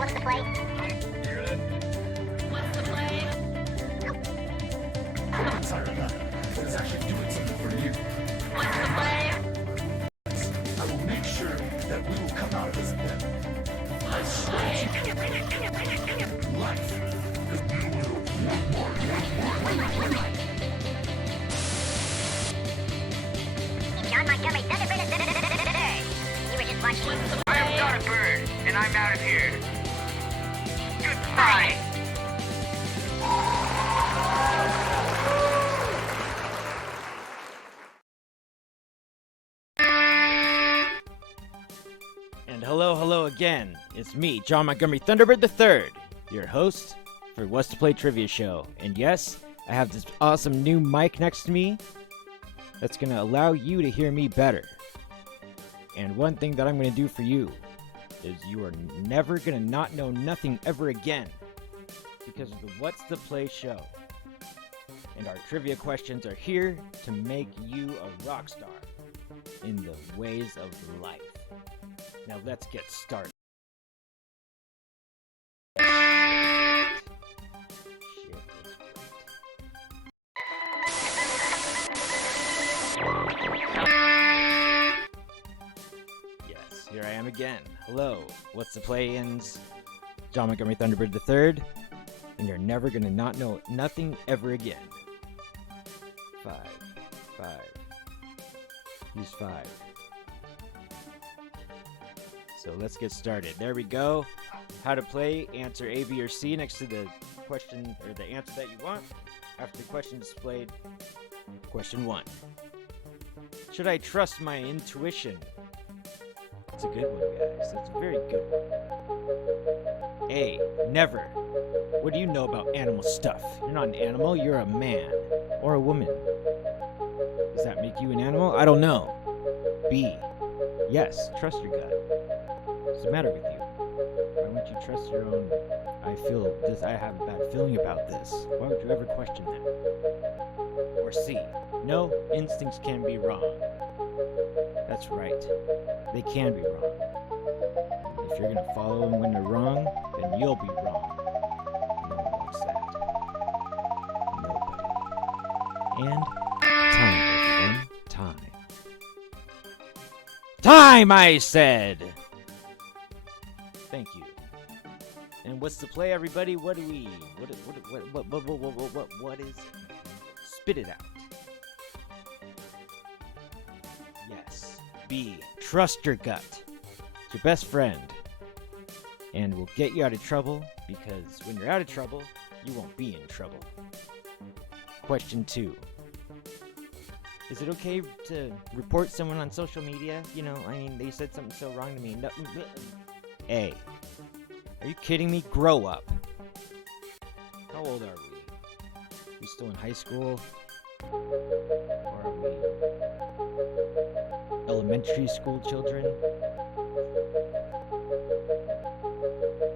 What's the play? What's the play? I'm tired of that. It's actually doing something for you. What's the play? I will make sure that we will come out of this better. I swear to you. Life is beautiful. John Montgomery Thunderbird. You were just watching. I am not a bird, and I'm out of here. Goodbye. And hello again. It's me, John Montgomery Thunderbird III, your host for What's to Play Trivia Show. And yes, I have this awesome new mic next to me that's going to allow you to hear me better. And one thing that I'm going to do for you is you are never going to not know nothing ever again because of the What's to Play show. And our trivia questions are here to make you a rock star in the ways of life. Now let's get started. Shit is Yes, here I am again. Hello, What's the Play-ins? John Montgomery Thunderbird III, and you're never gonna not know nothing ever again. 5. Use 5. So let's get started. There we go. How to play, answer A, B, or C next to the question or the answer that you want. After the question is displayed, question 1. Should I trust my intuition? It's a good one, guys. It's a very good one. A, never. What do you know about animal stuff? You're not an animal, you're a man. Or a woman. Does that make you an animal? I don't know. B, yes, trust your gut. What's the matter with you? Why wouldn't you trust your own? I have a bad feeling about this. Why would you ever question that? Or C, no, instincts can be wrong. That's right. They can be wrong. If you're gonna follow them when they're wrong, then you'll be wrong. No one wants that. Nobody. And time, everyone. Time. Time, I said! Thank you. And what's the play, everybody? What is it? Spit it out. Yes. B. Trust your gut. It's your best friend. And will get you out of trouble, because when you're out of trouble, you won't be in trouble. Question 2. Is it okay to report someone on social media? You know, I mean, they said something so wrong to me. No, A. Are you kidding me? Grow up. How old are we? We still in high school? Or are we elementary school children?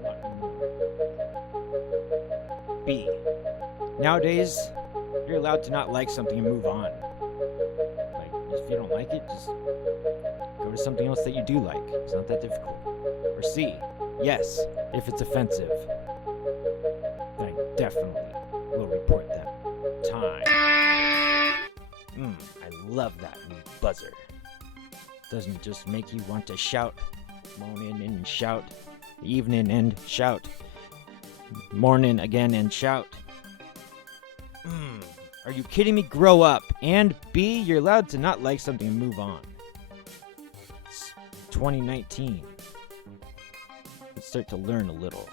Not anymore. B. Nowadays, you're allowed to not like something and move on. Like, if you don't like it, just go to something else that you do like. It's not that difficult. Or C. Yes, if it's offensive. Then I definitely will report them. Time. I love that new buzzer. Doesn't it just make you want to shout? Morning and shout. Evening and shout. Morning again and shout. Are you kidding me? Grow up. And B, you're allowed to not like something and move on. It's 2019. Let's start to learn a little.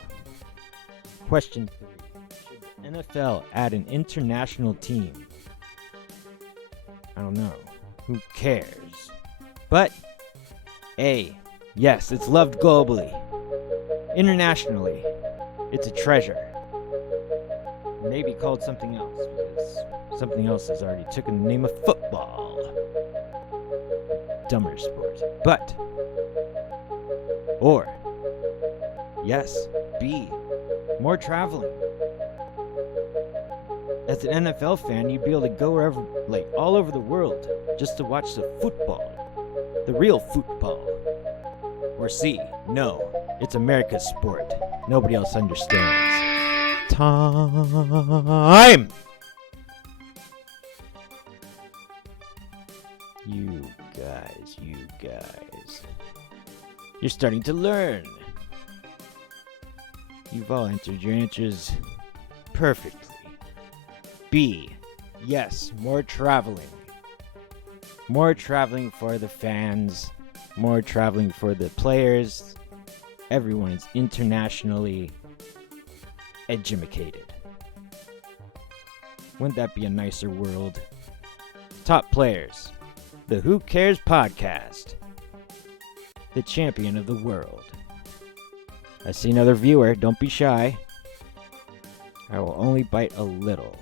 Question 3. Should the NFL add an international team? I don't know. Who cares? But A. Yes, it's loved globally. Internationally. It's a treasure. Maybe called something else, because something else has already taken the name of football. Dumber sport. But or yes, B. More traveling. As an NFL fan, you'd be able to go wherever, like all over the world, just to watch the football. The real football. Or C. No, it's America's sport. Nobody else understands. Time! You guys. You're starting to learn. You've all answered your answers perfectly. B. Yes, more traveling. More traveling for the fans. More traveling for the players. Everyone is internationally educated. Wouldn't that be a nicer world? Top players. The Who Cares Podcast. The champion of the world. I see another viewer. Don't be shy. I will only bite a little.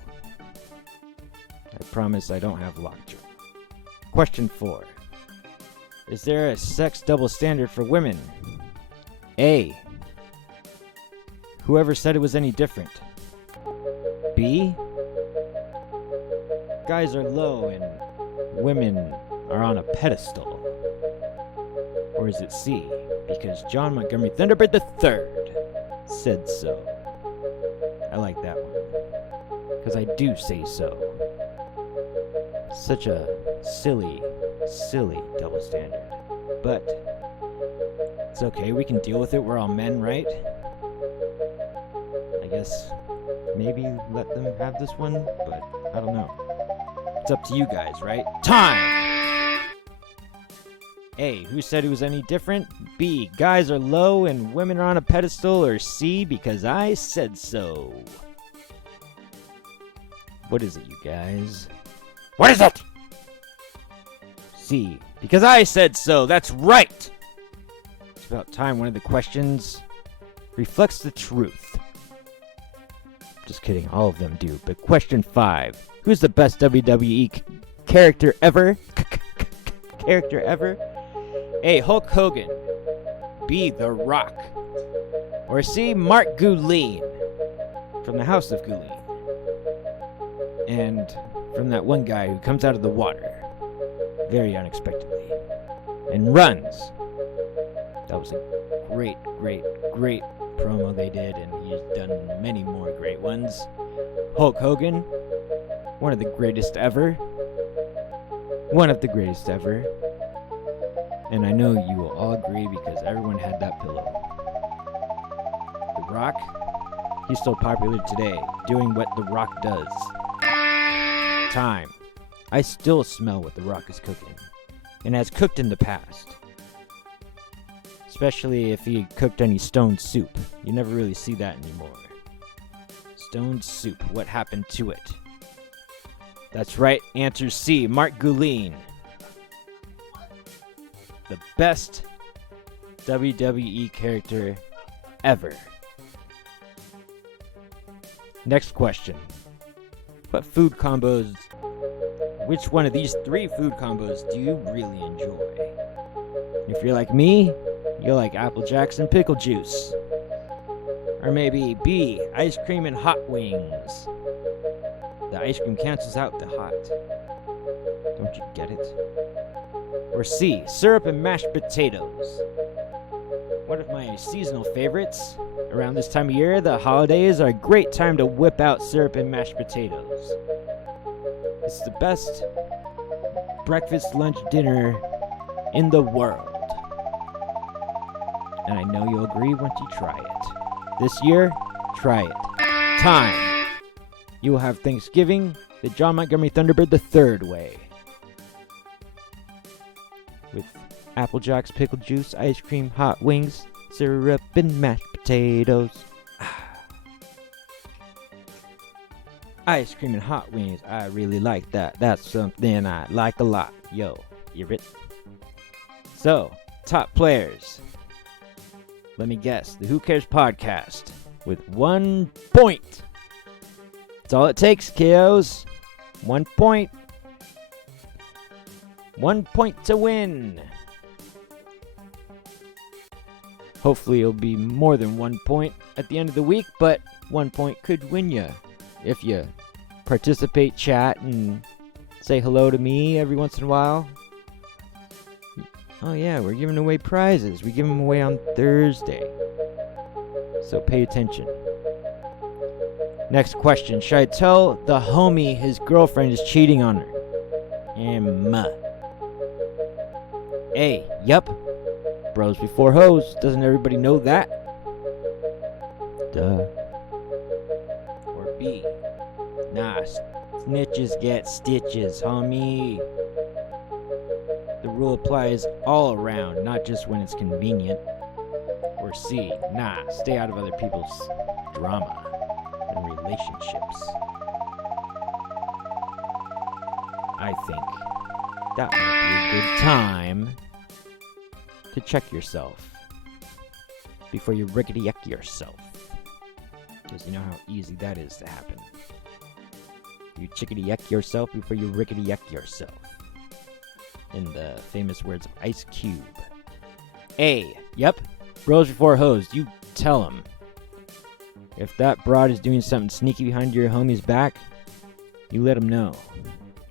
I promise I don't have lockjaw. Question 4. Is there a sex double standard for women? A. Whoever said it was any different. B. Guys are low and women are on a pedestal. Or is it C? Because John Montgomery Thunderbird III said so. I like that one. Because I do say so. Such a silly double standard. But it's okay, we can deal with it. We're all men, right? I guess maybe let them have this one, but I don't know. It's up to you guys, right? Time! A. Who said it was any different? B. Guys are low and women are on a pedestal. Or C. Because I said so. What is it, you guys? What is it? C. Because I said so. That's right! It's about time one of the questions reflects the truth. Just kidding, all of them do. But question 5. Who's the best WWE character ever? Character ever? A. Hulk Hogan. B. The Rock. Or C. Mark Goulin from the House of Goulin. And from that one guy who comes out of the water very unexpectedly and runs. That was a great promo they did, and he's done many more great ones. Hulk Hogan, one of the greatest ever. One of the greatest ever. And I know you will all agree because everyone had that pillow. The Rock, he's still popular today, doing what The Rock does. Time. I still smell what The Rock is cooking, and has cooked in the past. Especially if he cooked any stone soup. You never really see that anymore. Stone soup, what happened to it? That's right, answer C, Mark Goulin. The best WWE character ever. Next question. Which one of these 3 food combos do you really enjoy? If you're like me, you like Apple Jacks and pickle juice. Or maybe B, ice cream and hot wings. The ice cream cancels out the hot. Don't you get it? Or C, syrup and mashed potatoes. One of my seasonal favorites. Around this time of year, the holidays are a great time to whip out syrup and mashed potatoes. It's the best breakfast, lunch, dinner in the world. And I know you'll agree once you try it. This year, try it. Time. You will have Thanksgiving the John Montgomery Thunderbird III way. With Apple Jacks, pickle juice, ice cream, hot wings, syrup, and mashed potatoes. Ice cream and hot wings, I really like that. That's something I like a lot. Yo, you it? So, top players. Let me guess, the Who Cares Podcast with 1 point. That's all it takes, kiddos. 1 point. 1 point to win. Hopefully it'll be more than 1 point at the end of the week, but 1 point could win you if you participate, chat, and say hello to me every once in a while. Oh yeah, we're giving away prizes. We give them away on Thursday. So pay attention. Next question. Should I tell the homie his girlfriend is cheating on her? A. Yup. Bros before hoes. Doesn't everybody know that? Duh. Or B. Nah, snitches get stitches, homie. The rule applies all around, not just when it's convenient. Or C. Nah, stay out of other people's drama and relationships. I think that might be a good time to check yourself before you rickety-yuck yourself. Because you know how easy that is to happen. You chickety-yuck yourself before you rickety-yuck yourself. In the famous words of Ice Cube. A. Yep. Bros before hoes. You tell him. If that broad is doing something sneaky behind your homie's back, you let him know.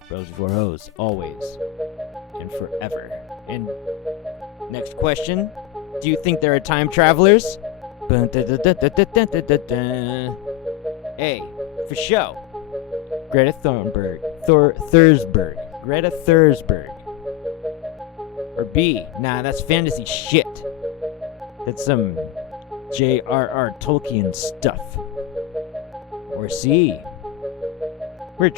Bros before hoes. Always. And forever. And next question. Do you think there are time travelers? A. For show. Greta Thunberg. Thursberg. Greta Thursberg. Or B. Nah, that's fantasy shit. That's some J.R.R. Tolkien stuff. Or C. We're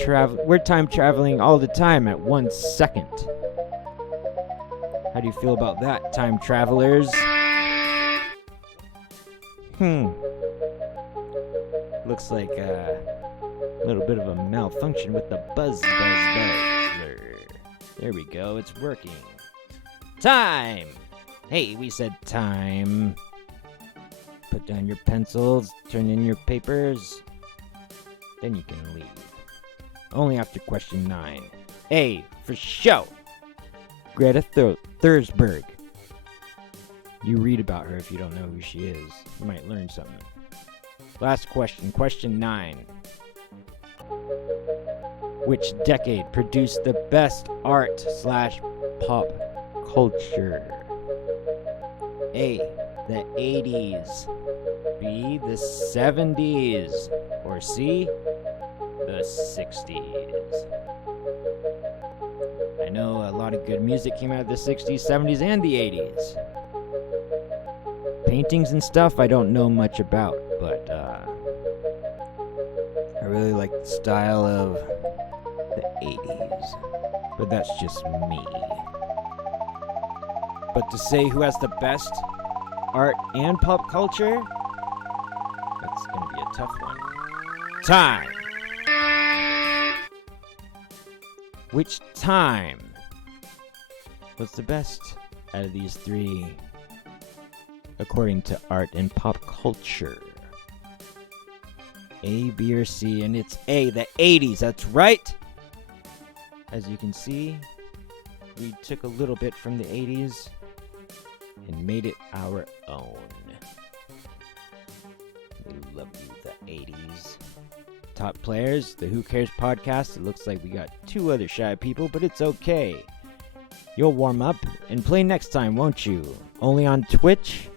time traveling all the time at 1 second. How do you feel about that, time travelers? Looks like a little bit of a malfunction with the buzzer. There we go, it's working. Time! Hey, we said time. Put down your pencils, turn in your papers, then you can leave. Only after question 9. A, for show. Greta Thursberg. You read about her if you don't know who she is. You might learn something. Last question, question 9. Which decade produced the best art/pop culture? A, the 80s. B, the 70s. Or C, the 60s. I know a lot of good music came out of the 60s, 70s, and the 80s. Paintings and stuff I don't know much about, but I really like the style of the 80s. But that's just me. But to say who has the best art and pop culture, that's gonna be a tough one. Time! Which time was the best out of these three, according to art and pop culture? A, B, or C? And it's A, the 80s. That's right! As you can see, we took a little bit from the 80s and made it our own. We love you, the 80s. Top players, the Who Cares podcast. It looks like we got 2 other shy people, but it's okay. You'll warm up and play next time, won't you? Only on Twitch,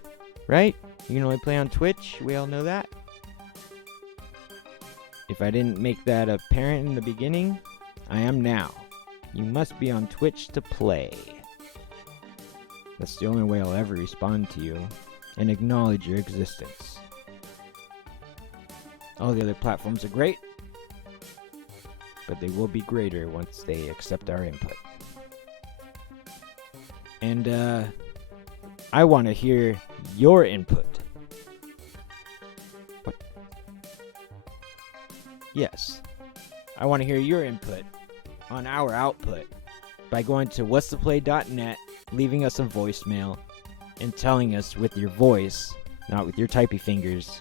right? You can only play on Twitch. We all know that. If I didn't make that apparent in the beginning, I am now. You must be on Twitch to play. That's the only way I'll ever respond to you and acknowledge your existence. All the other platforms are great, but they will be greater once they accept our input. And I want to hear your input. What? Yes, I want to hear your input on our output by going to whatstheplay.net, leaving us a voicemail, and telling us with your voice, not with your typey fingers,